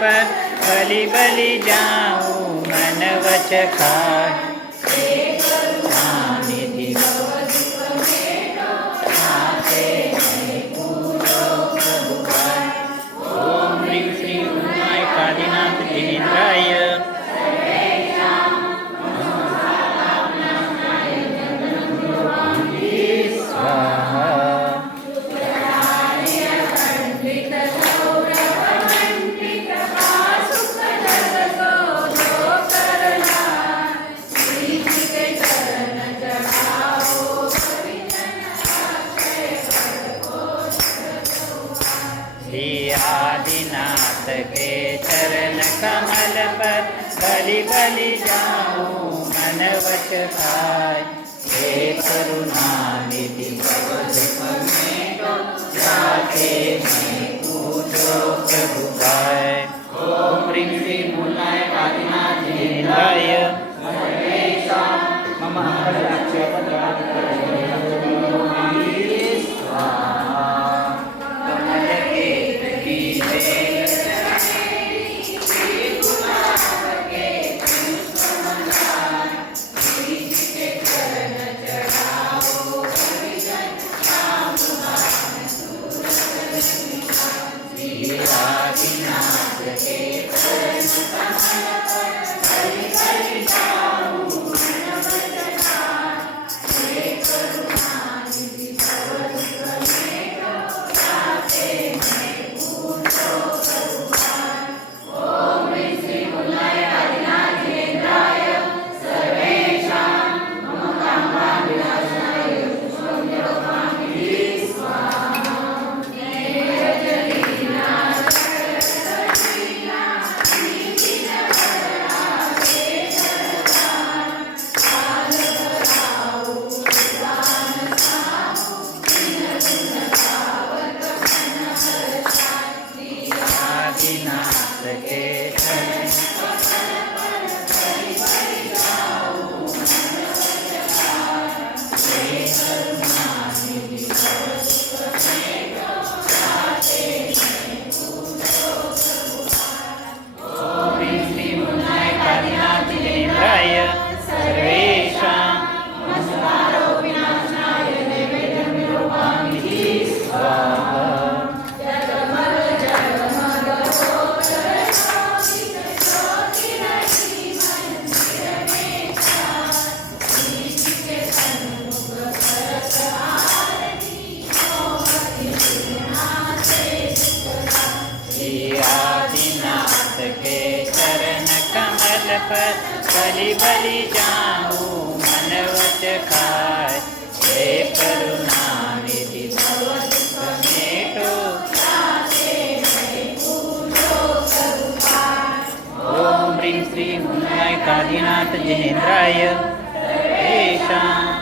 पर बलि बलि जाऊँ मन वच खाय के चरण कमल पर बलि बलि जाऊँ मन वच खाय हे करुणा निधि जाके मैं पूजो प्रभु पाय। पर बलि बलि जाऊं मनवत काय हे करुणानिधि मेटो ॐ श्री श्रीमाय कादिनाथ जिनेन्द्राय तेषाम्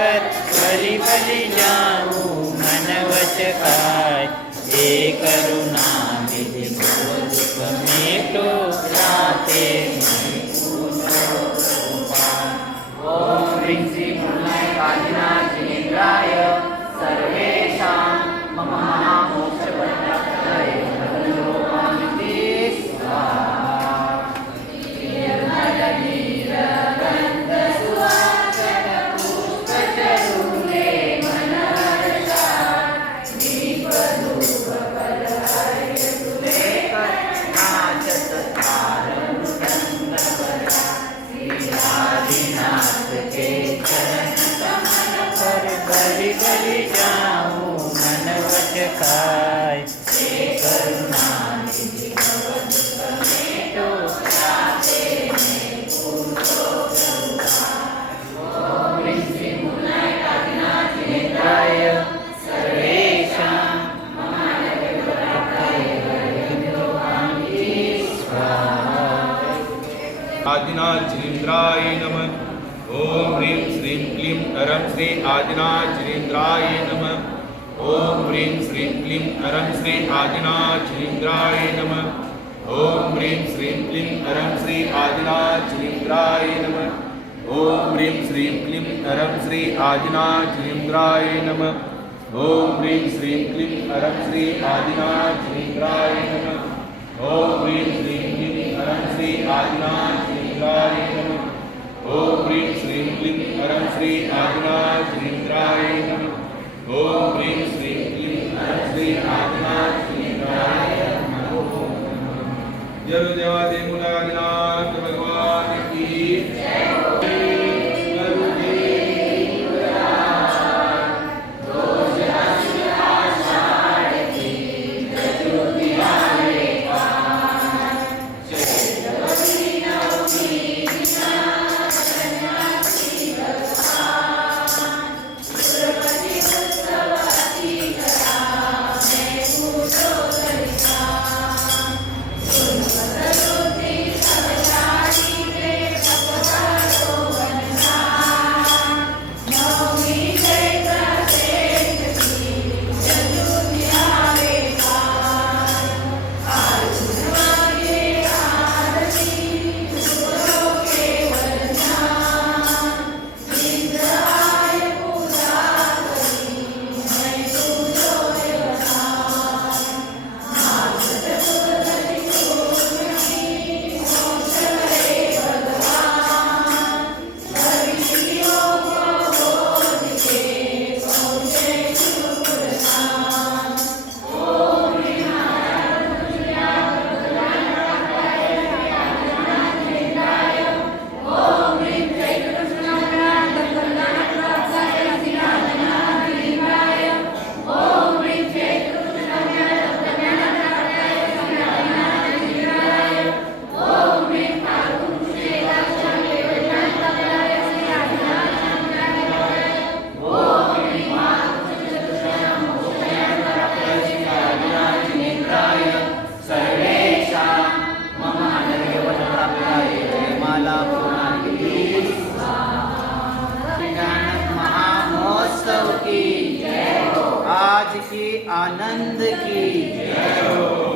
पर बलि बलि जाऊँ मन वच खाय हे करुणा दुख मेटो। राते आदिनाथजिनेन्द्राय नमः ॐ ह्रीं श्रीं क्लीं नरं श्री आदिनाथजिनेन्द्राय नमः ॐ ह्रीं श्रीं क्लीं नरं श्री आदिनाथजिनेन्द्राय नमः ॐ ह्रीं श्रीं क्लीं नरं श्री आदिनाथजिनेन्द्राय नमः ॐ ह्रीं श्रीं क्लीं नरं श्री आदिनाथजिनेन्द्राय नमः ॐ ह्रीं श्रीं क्लीं नरं श्री आदिनाथ श्रीन्द्राय नमः ॐ ह्रीं श्रीं क्लीं परं श्री आदिनाथ श्रीन्द्राय नमः ॐ ह्रीं श्रीं क्लीं परं श्री आदिनाथ नमः जय मुलादिनाथ